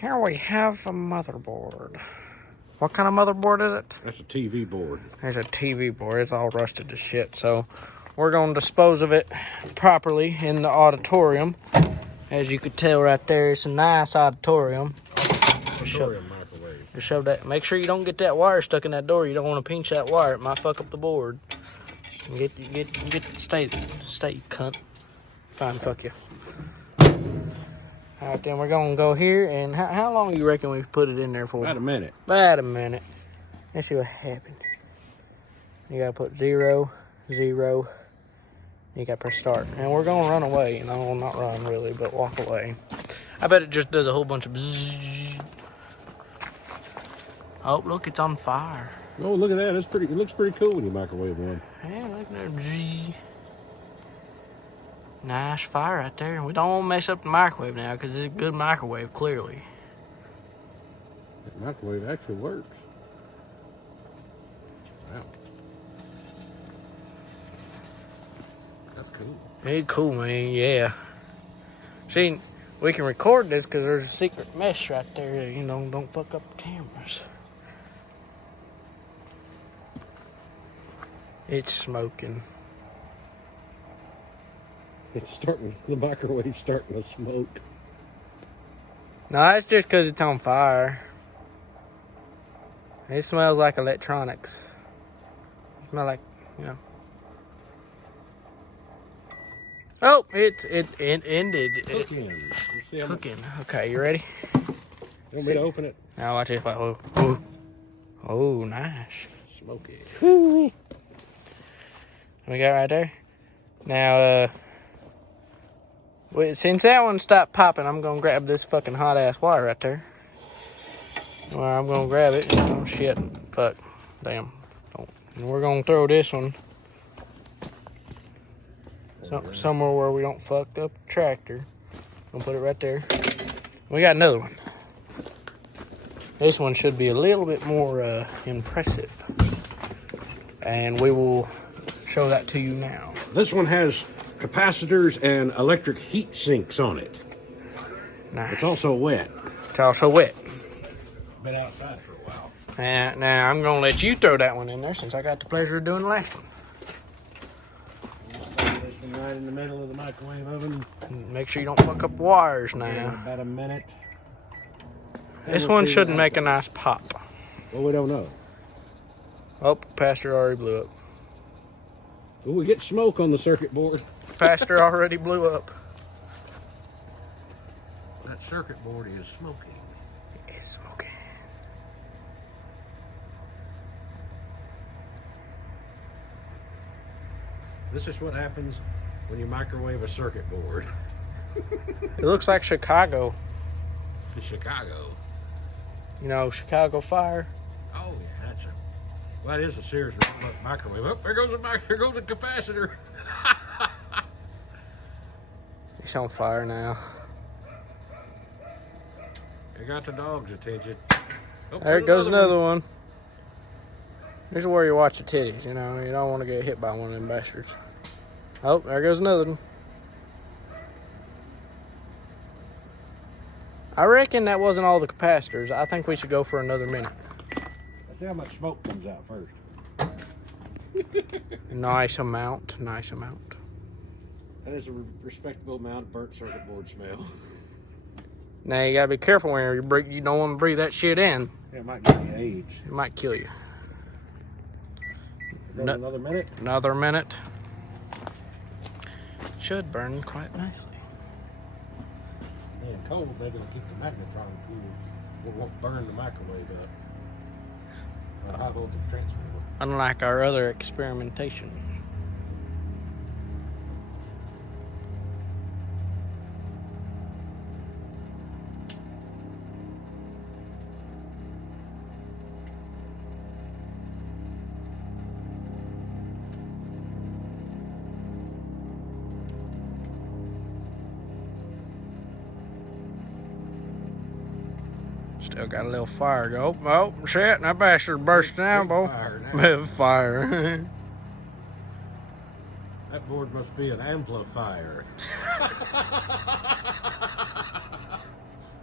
Here we have a motherboard. What kind of motherboard is it? That's a TV board. There's a TV board. It's all rusted to shit. So we're going to dispose of it properly in the auditorium. As you could tell right there, it's a nice auditorium. Microwave. Just show that. Make sure you don't get that wire stuck in that door. You don't want to pinch that wire. It might fuck up the board. Stay, cunt. Fine, fuck you. All right, then we're gonna go here, and how long you reckon we put it in there for? About a minute. About a minute. Let's see what happens. You gotta put 0, 0. You gotta press start, and we're gonna run away. You know, not run really, but walk away. I bet it just does a whole bunch of bzzz. Oh, look, it's on fire. Oh, look at that. It's pretty. It looks pretty cool when you microwave one. Yeah, look at that. Bzzz. Nice fire right there. And we don't want to mess up the microwave now because it's a good microwave, clearly. That microwave actually works. Wow. That's cool. It's cool, man. Yeah. See, we can record this because there's a secret mesh right there. You know, don't fuck up the cameras. It's smoking. It's starting. The microwave's starting to smoke. No, it's just because it's on fire. It smells like electronics. It smells like, you know. Oh, it ended. Cooking. Okay, you ready? You want me to open it? Now watch it. Oh, nice. Smoky. Woo. We got right there. Now, since that one stopped popping, I'm gonna grab this fucking hot ass wire right there. Well, I'm gonna grab it. Oh shit! Fuck! Damn! And we're gonna throw this one somewhere where we don't fuck up the tractor. Gonna put it right there. We got another one. This one should be a little bit more impressive, and we will show that to you now. This one has capacitors and electric heat sinks on it. Nice. It's also wet. It's also wet. Been outside for a while. Now I'm gonna let you throw that one in there since I got the pleasure of doing the last one. This one right in the middle of the microwave oven. Make sure you don't fuck up wires In now. about a minute. This one shouldn't make a nice pop. Well, we don't know. Oh, capacitor already blew up. Well, we get smoke on the circuit board. Capacitor already blew up. That circuit board is smoking. It's smoking. This is what happens when you microwave a circuit board. It looks like Chicago. In Chicago. You know, Chicago fire. Oh, yeah, that's a... Well, that is a serious microwave. Oh, there goes the capacitor. It's on fire now. You got the dog's attention. Oh, There goes another one. This is where you watch the titties, you know. You don't want to get hit by one of them bastards. Oh, there goes another one. I reckon that wasn't all the capacitors. I think we should go for another minute. Let's see how much smoke comes out first. Nice amount. Nice amount. That is a respectable amount of burnt circuit board smell. Now you gotta be careful when you breathe. You don't want to breathe that shit in. Yeah, it might give you AIDS. It might kill you. Another minute? Another minute. Should burn quite nicely. Man, cold, maybe it'll keep the magnetron cool. It won't burn the microwave up. Or the high voltage transformer. Unlike our other experimentation. Still got a little fire go. Oh, shit, that bastard bursting out, boy. Big fire. That board must be an amplifier.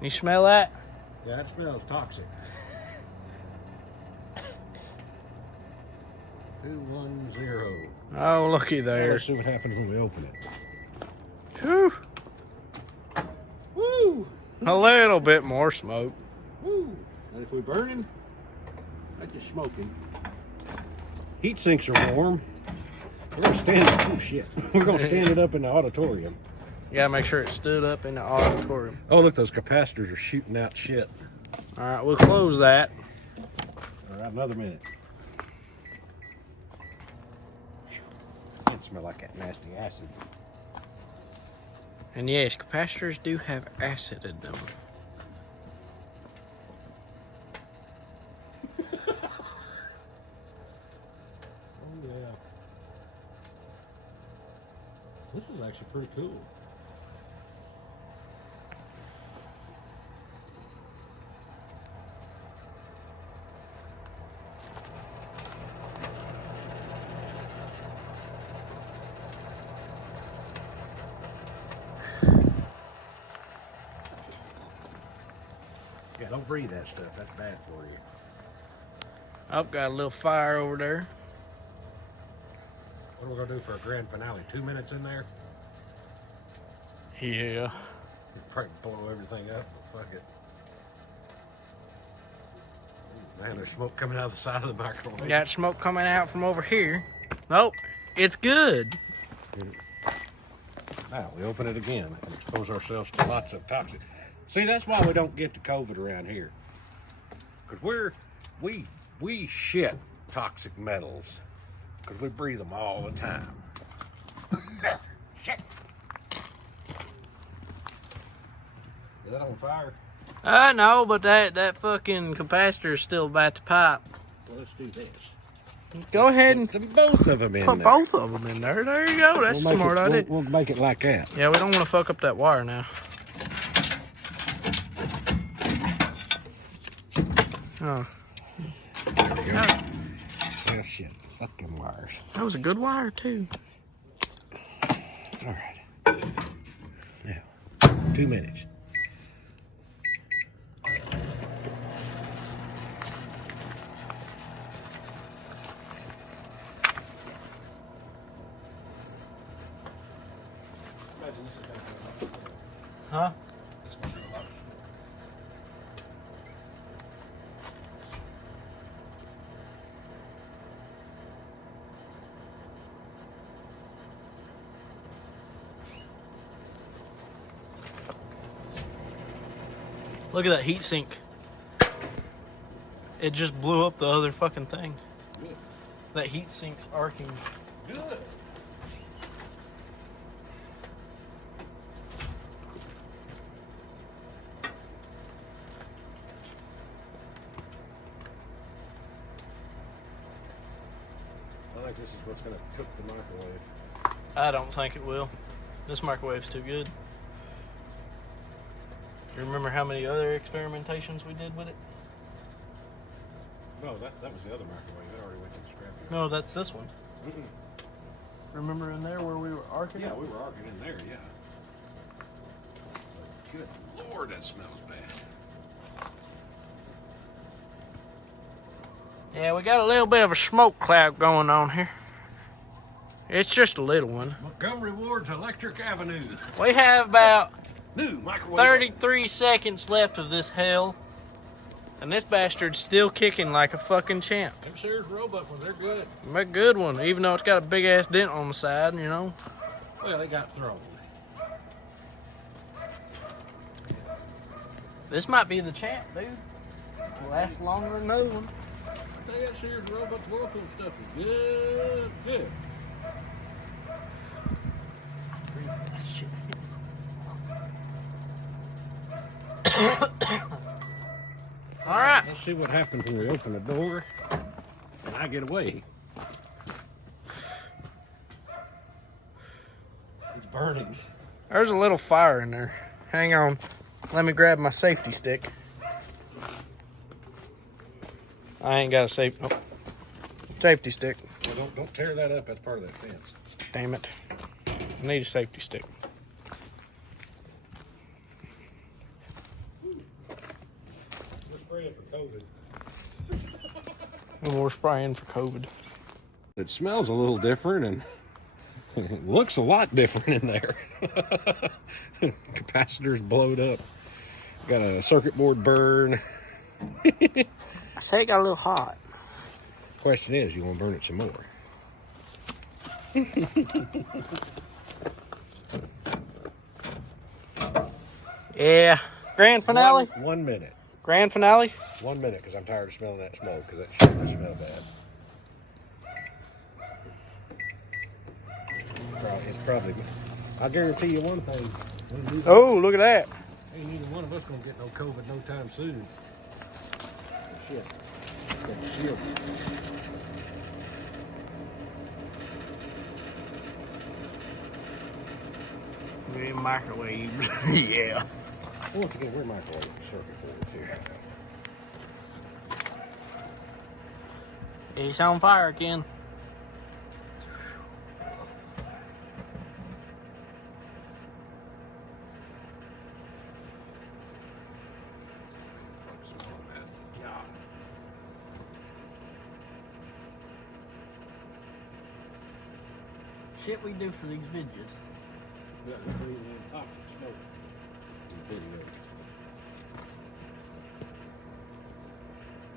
You smell that? Yeah, it smells toxic. 210. Oh, looky Now there. let's see what happens when we open it. Whew. Woo! A little bit more smoke. Woo! And if we're burning, that's just smoking. Heat sinks are warm. We're gonna stand it. Oh shit! We're gonna stand it up in the auditorium. You gotta make sure it stood up in the auditorium. Oh look, those capacitors are shooting out shit. All right, we'll close that. All right, another minute. It smells like that nasty acid. And yes, capacitors do have acid in them. Oh yeah. This was actually pretty cool. Yeah, don't breathe that stuff. That's bad for you. I've got a little fire over there. What are we gonna do for a grand finale? 2 minutes in there? Yeah. We'd probably blow everything up, but fuck it. Man, there's smoke coming out of the side of the microwave. Got smoke coming out from over here. Nope, it's good. Now we open it again and expose ourselves to lots of toxic. See, that's why we don't get the COVID around here. Because we shit toxic metals. Because we breathe them all the time. Shit. Is that on fire? No, but that fucking capacitor is still about to pop. Well, let's do this. Go ahead and Put both of them in put there. both of them in there. There you go. That's a smart idea. We'll make it like that. Yeah, we don't want to fuck up that wire now. Oh. Oh shit. Fucking wires. That was a good wire too. All right. Now, 2 minutes. Huh? Look at that heat sink. It just blew up the other fucking thing. Good. That heat sink's arcing. Good. I think this is what's going to cook the microwave. I don't think it will. This microwave's too good. You remember how many other experimentations we did with it? No, that was the other microwave. That already went to the scrapyard. No, that's this one. Remember in there where we were arcing Yeah, it? we were arcing in there, yeah. Good Lord, that smells bad. Yeah, we got a little bit of a smoke cloud going on here. It's just a little one. Montgomery Ward's Electric Avenue. We have about New microwave. 33 seconds left of this hell. And this bastard's still kicking like a fucking champ. Them Sears robot ones, they're good. A good one, even though it's got a big ass dent on the side, you know. Well, they got thrown. This might be the champ, dude. It'll last longer than another one. I tell you, that Sears robot whirlpool stuff is good. Good. All right. Let's see what happens when we open the door and I get away. It's burning. There's a little fire in there. Hang on. Let me grab my safety stick. I ain't got a safety stick. Well, don't tear that up. That's part of that fence. Damn it. I need a safety stick. spraying for COVID. And we're spraying for COVID. It smells a little different and it looks a lot different in there. Capacitor's blowed up. Got a circuit board burn. I say it got a little hot. Question is, you want to burn it some more? Yeah. Grand finale? 1 minute. Grand finale? 1 minute, because I'm tired of smelling that smoke, because that shit does smell bad. It's probably, I guarantee you one thing. Oh, look at that. Ain't neither one of us gonna get no COVID no time soon. Shit. Shield. We microwave. Yeah. Once again, we're microwave circuit board too. It's on fire again. Shit we do for these videos. Yeah, we're breathing in toxic smoke.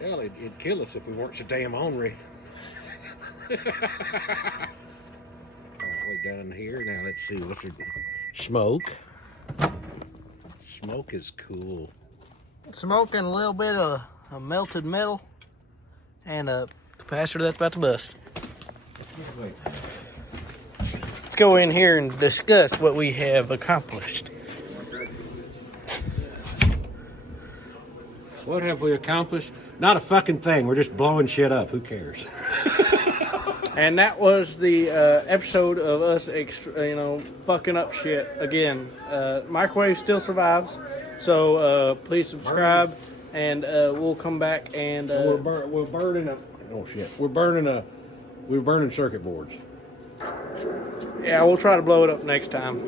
Hell, it'd kill us if we weren't so damn ornery. Halfway done here. Now let's see what's the smoke. Smoke is cool. Smoke and a little bit of melted metal and a capacitor that's about to bust. Wait. Let's go in here and discuss what we have accomplished. What have we accomplished? Not a fucking thing. We're just blowing shit up. Who cares? And that was the episode of us, fucking up shit again. Microwave still survives, so please subscribe, and we'll come back and. We're burning a. Oh shit! We're burning circuit boards. Yeah, we'll try to blow it up next time.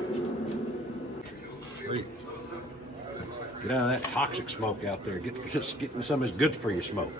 Get out of that toxic smoke out there. Get some of this good for you smoke.